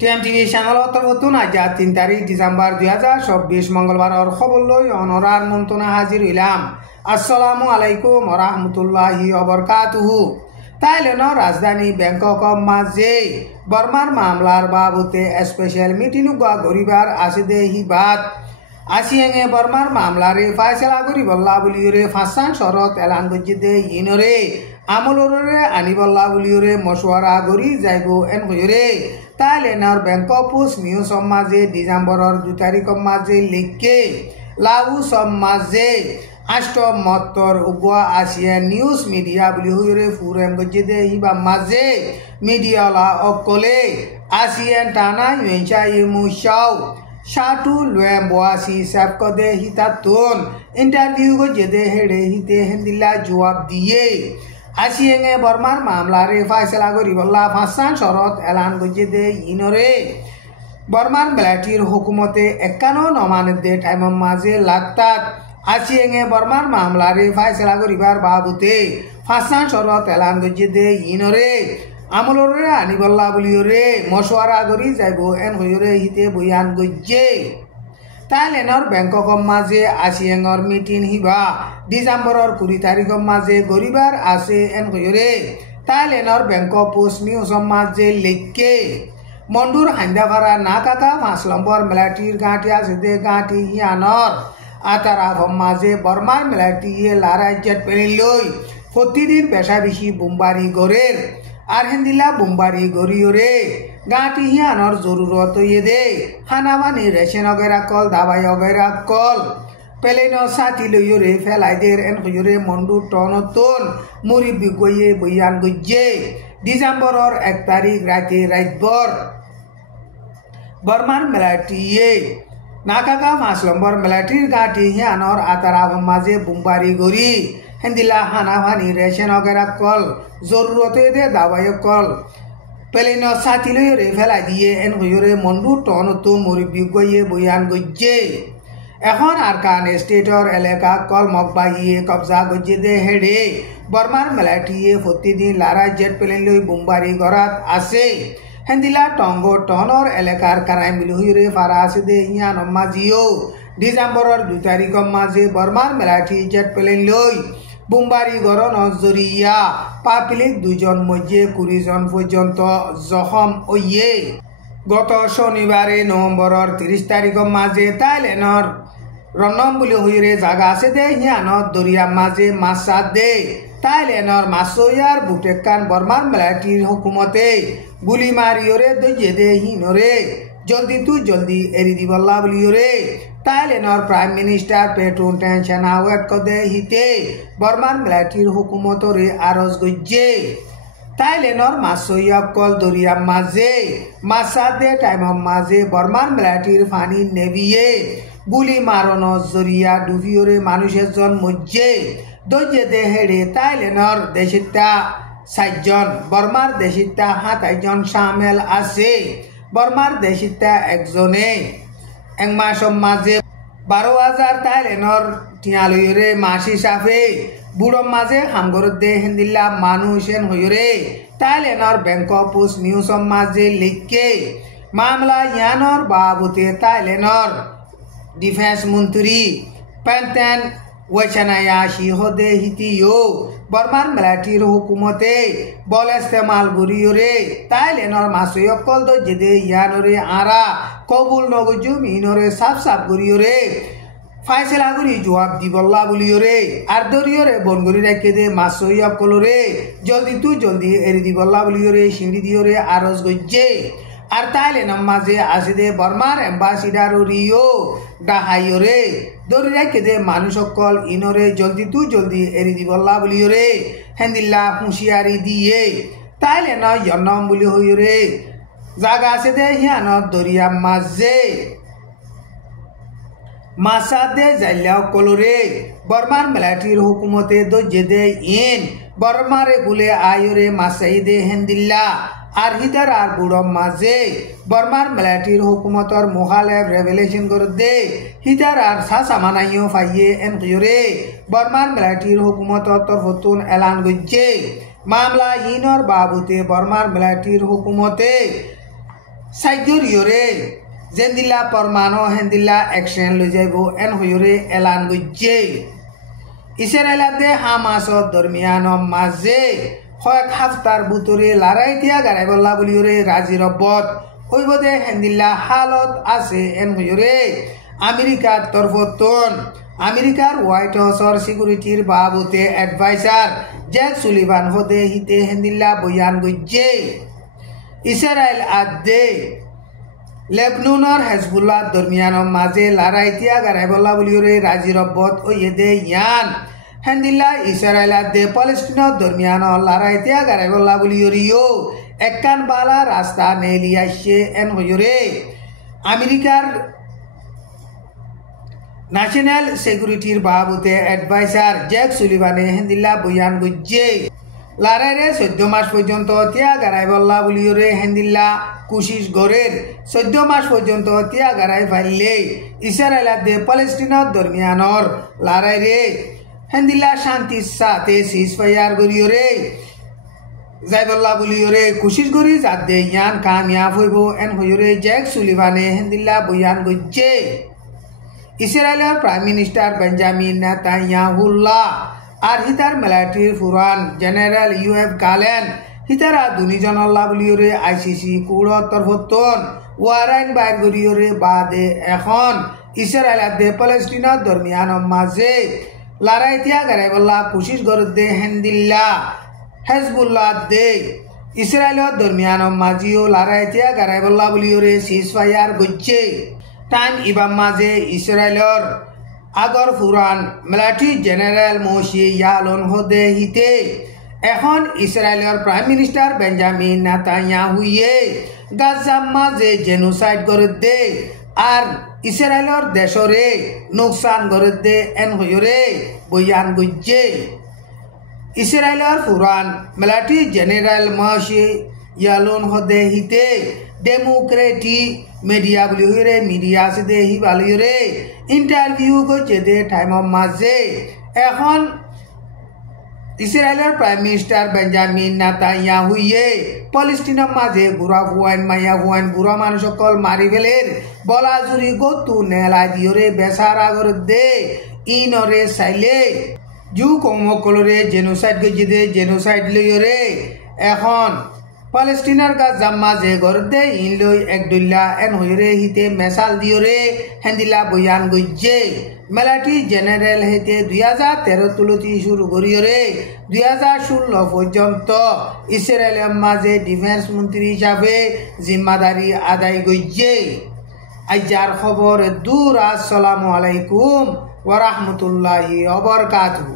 টিএমটিভি চ্যানেলত নতুন আজ 3 তারিখ ডিসেম্বর 2024 মঙ্গলবার খবর লই অনরার মন্ত্রণা হাজির হইলাম। আসসালামু আলাইকুম ওয়া রাহমাতুল্লাহি ওয়া বারাকাতুহু। থাইল্যান্ডের রাজধানী ব্যাংকক মাঝে বর্মার মামলার বাবদে স্পেশাল মিটিং গরিবার আসিদে হিবাত আসিয়েঙে বর্মার মামলারে ফায়সালা করি বল্লা বলিওরে ফাঁসান শরত এলান গজিদে ইনরে আমলরে আনি বল্লা বলিওরে মশওয়ারা করি যাইব এন হইরে থাইল্যান্ডের ব্যাংকক পোস্ট নিউজ সমাজে ডিসেম্বরের 2 তারিখ মাঝে লিখকে লাউ সমাজে আষ্ট মত্তর উগুয়া আসিয়ান নিউজ মিডিয়া বলি হইরে ফুরেম গজিদে হিবা মাঝে মিডিয়ালা অকলে আসিয়ান টানা ইউনচা ইমুশাও শাটু লুয়েম boasi sabkode hitatun इंटरव्यू को जदे हेडे हिते हिंदिला जवाब दिए आसिएंगे बर्मार मामला रे फैसला करी बल्ला फासान शरत ऐलान को जदे इनरे बर्मार मिलिटारी हुकूमते 51 नमानदे टाइम माजे लागतात आसिएंगे बर्मार मामला रे फैसला करिबार बाबते फासान शरत ऐलान को जदे इनरे আমলরে আনি বল্লা বলিওরে মশওয়ারা করি যাইব এন হইরে হিতে বয়ান গজ্জে থাইল্যান্ডের ব্যাংকক মাঝে আসিয়েঙর মিটিং হিবা ডিসেম্বরের 20 তারিখ মাঝে গরিবার আছে এন হইরে থাইল্যান্ডের ব্যাংকক পোস্ট নিউজ মাঝে লিখকে মন্ডুর হান্দাভারা না কাকা 5 নম্বর মিলিটারির গাঁটি আছে দে গাঁটি হিয়ানর আতারা মাঝে বর্মার মিলিটারি লারাজ্জাত পেলিন লই প্রতিদিন পেশা বেশি বোমবারি গরের আর হিন্দিলা বোমবারি গরিওরে গাঁটি হিয়ানোর জরুরত ইয়ে দে হানামানি রেশন অগেরা কল দাবাই অগেরা কল পেলেন সাথী লইরে ফেলাইদের এন হইরে মন্ডু টনতন মুরি বিগয়ে বইয়ান গজ্জে ডিসেম্বরের 1 তারিখ রাতে রাতভর বর্মার মিলিটারিয়ে নাকাকা 5 নম্বর মিলিটারির গাঁটি হিয়ানোর আতারা মাঝে বোমবারি গরি হিন্দিলা হানাহানি রেশন অগেরা কল জরুরতে দে দাবাই কল পেলেন সাথী লইরে ফেলাই দিয়ে এন হইরে মন্ডু টনতো মরি বিগয়ে বয়ান গজ্জে এখন আরকান স্টেটর এলাকা কল মকবাহিয়ে কবজা গজ্জে দে হেডে বর্মার মিলিটারিয়ে প্রতিদিন লারাজ্জাত পেলেন লই বোমবারি গরাত আছে হিন্দিলা টঙ্গো টনর এলাকার কারাই মিলি হইরে ফারা আছে দে ইয়ান মাজিও ডিসেম্বরের 2 তারিখ মাঝে বর্মার মিলিটারি জেট পেলেন লই বোমবারি গরণ জরিয়া পাবলিক 2 জন মধ্যে 20 জন পর্যন্ত জখম হইয়ে গত শনিবারে নভেম্বরের 30 তারিখ মাঝে থাইল্যান্ডের রনম বলি হইরে জায়গা আছে দে হিয়ানত দরিয়া মাঝে মাছা দে থাইল্যান্ডের মাছয়ার বুটেকান বর্মার মিলিটারির হুকুমতে গুলি মারিওরে দইয়ে দে হিনরে জলদি তু জলদি এরি দিবল্লা বলিওরে থাইল্যান্ডের প্রাইম মিনিস্টার পেট্রোন টেনশন আওয়াত কদে হিতে বর্মার মিলিটারির হুকুমতরে আরজ গজ্জে থাইল্যান্ডের মাছয়া কল দরিয়া মাঝে মাছা দে টাইম মাঝে বর্মার মিলিটারির ফানি নেবিয়ে গুলি মারণ জরিয়া ডুবিওরে মানুষের জন মজ্জে দইয়ে দে হেডে থাইল্যান্ডের দেশিতা 60 জন বর্মার দেশিতা 27 জন সামিল আছে বর্মার দেশিতা একজনে এক মাস মাঝে 12,000 থাইল্যান্ডের টিয়ালইরে মাস হিসাবে বুড়ো মাঝে হামগর দে হিন্দিলা মানুষ এন হইরে থাইল্যান্ডের ব্যাংকক পোস্ট নিউজ মাঝে লিখকে মামলা ইয়ানোর বাবুতে থাইল্যান্ডের ডিফেন্স মন্ত্রী পেন্টেন ওয়েচানায়া শিহদে হিতিও বর্মার মিলিটারির হুকুমতে বল ইস্তেমাল গরিওরে থাইল্যান্ডের মাছয়কল দ জেদে ইয়ানরে আরা কবুল নগজু মিনরে সাফ সাফ গরিওরে ফাইসলা গরি জবাব দিবল্লা বলিওরে আর দরিওরে বনগরি রাখে দে মাছয়কলরে জলদি তু জলদি এরি দিবল্লা বলিওরে সিঁড়ি দিওরে আরজ গজ্জে আর থাইল্যান্ডের মাঝে আসি দে বর্মার এম্বাসিডার রিও ডাহাইওরে দরি রাখে দে মানুষ সকল ইনরে জলদি তু জলদি এরি দিবল্লা বলিওরে হেন্দিল্লা হুঁশিয়ারি দিয়ে থাইল্যান্ডের জন্ম বলি হইরে জায়গা আছে দে হিয়ানত দরিয়া মাঝে মাছা দে জাইলাও কলরে বর্মার মিলিটারির হুকুমতে দজ্জে দে ইন বর্মারে গুলে আয়রে মাছাই দে হেন্দিল্লা আর হিদার আর বুড়ম মাঝে বর্মার মিলিটারির হুকুমতর মুখালেফ রেভেলেশন করে দে হিদার আর সামানাইও ফাইয়ে এন কিয়রে বর্মার মিলিটারির হুকুমতর তরফতুন এলান গজ্জে মামলা ইনর বাবুতে বর্মার মিলিটারির হুকুমতে সাইজুর ইয়রে জেন্দিলা পরমাণু হেন্দিলা অ্যাকশন লই যাইব এন হইরে এলান গজ্জে ইসরায়েলাতে হামাসর দরমিয়ান মাঝে কয়েক হাফতার বুতরে লড়াই দিয়া গাড়াই বল্লা বলিওরে রাজি রব্বত হইবদে হেন্দিল্লা হালত আছে এন হইরে আমেরিকার তরফতন আমেরিকার হোয়াইট হাউসর সিকিউরিটির বাবুতে অ্যাডভাইজার জ্যাক সুলিভান হদে হিতে হেন্দিল্লা বয়ান গজ্জে ইসরায়েল আদে লেবনুনের হেজবুল্লাহ দরমিয়ান মাঝে লড়াই দিয়া গাড়াই বল্লা বলিওরে রাজি রব্বত ও ইয়েদে ইয়ান হেন্দিল্লা ইসরায়েল আদে পলেস্টিনের দরমিয়ান লড়াই দিয়া গাড়াই বল্লা বলিওরিও একখান বালা রাস্তা নেলিয়াছে এন হইরে আমেরিকার ন্যাশনাল সিকিউরিটির বাবুতে অ্যাডভাইজার জ্যাক সুলিভানে হেন্দিল্লা বয়ান গজ্জে লড়াইরে 14 মাস পর্যন্ত তিয়া গাড়াই বল্লা বলিওরে হেন্দিল্লা কুশিস গড়ের 14 মাস পর্যন্ত তিয়া গাড়াই ফাইলে ইসরায়েল আদে পলেস্টিনের দরমিয়ানর লড়াইরে হেন্দিল্লা শান্তির সাথে সিজফায়ার গড়িওরে যাইবল্লা বলিওরে কুশিস গড়ি যাতে ইয়ান কামিয়াব হইব এন হইরে জ্যাক সুলিভানে হেন্দিল্লা বয়ান গজ্জে ইসরায়েলের প্রাইম মিনিস্টার বেঞ্জামিন নেতানিয়াহুল্লাহ আর হিতার মিলিটারি ফুরান জেনারেল ইউএফ গালেন হিতারা দুনিজনল্লাহ বলিওরে আইসিসি কুড় তরফতন ওয়ারাইন বাইর গরিওরে বাদে এখন ইসরায়েল আদে পলেস্টিনের দরমিয়ান মাঝে লড়াই দিয়া গাড়াই বল্লা কুশিস গড়দে হেন্দিল্লা হেজবুল্লাহ দে ইসরায়েলের দরমিয়ান মাঝিও লড়াই দিয়া গাড়াই বল্লা বলিওরে সিজফায়ার গজ্জে টাইম ইবাম মাঝে ইসরায়েলের আগর ফুরান মিলিটারি জেনারেল মোশি ইয়ালন হদে হিতে এখন ইসরায়েলের প্রাইম মিনিস্টার বেঞ্জামিন নেতানিয়াহুয়ে গাজার মাঝে জেনোসাইড করে দে আর ইসরায়েলের দেশরে নোকসান করে দে এন হইরে বয়ান গজ্জে ইসরায়েলের ফুরান মিলিটারি জেনারেল মোশি ইয়ালন হদে হিতে ডেমোক্রেটিক মিডিয়া বলি হইরে মিডিয়া আছে দে হি বালিরে ইন্টারভিউ করছে দে টাইম মাঝে এখন ইসরায়েলের প্রাইম মিনিস্টার বেঞ্জামিন নেতানিয়াহুয়ে পলেস্টিনের মাঝে গুড়া হুয়াইন মাইয়া হুয়াইন বুড়া মানুষ সকল মারি ফেলের বলা জুড়ি গতু নেলা দিওরে বেসারা করে দে ইনরে চাইলে জু কমকলরে জেনোসাইড গজি দে জেনোসাইড লইরে এখন পলেস্টিনার গাজার মাঝে গড়দে ইন লই একদুল্লা এন হইরে হিতে মেসাল দিওরে হেন্দিলা বয়ান গজ্জে মিলিটারি জেনারেল হেতে 2013 তুলতি শুরু করিওরে 2016 পর্যন্ত ইসরায়েলের মাঝে ডিফেন্স মন্ত্রী হিসাবে জিম্মাদারি আদায় গজ্জে আইজার খবর দূর। আসসালামু আলাইকুম ওয়া রাহমাতুল্লাহি ওয়া বারাকাতুহু।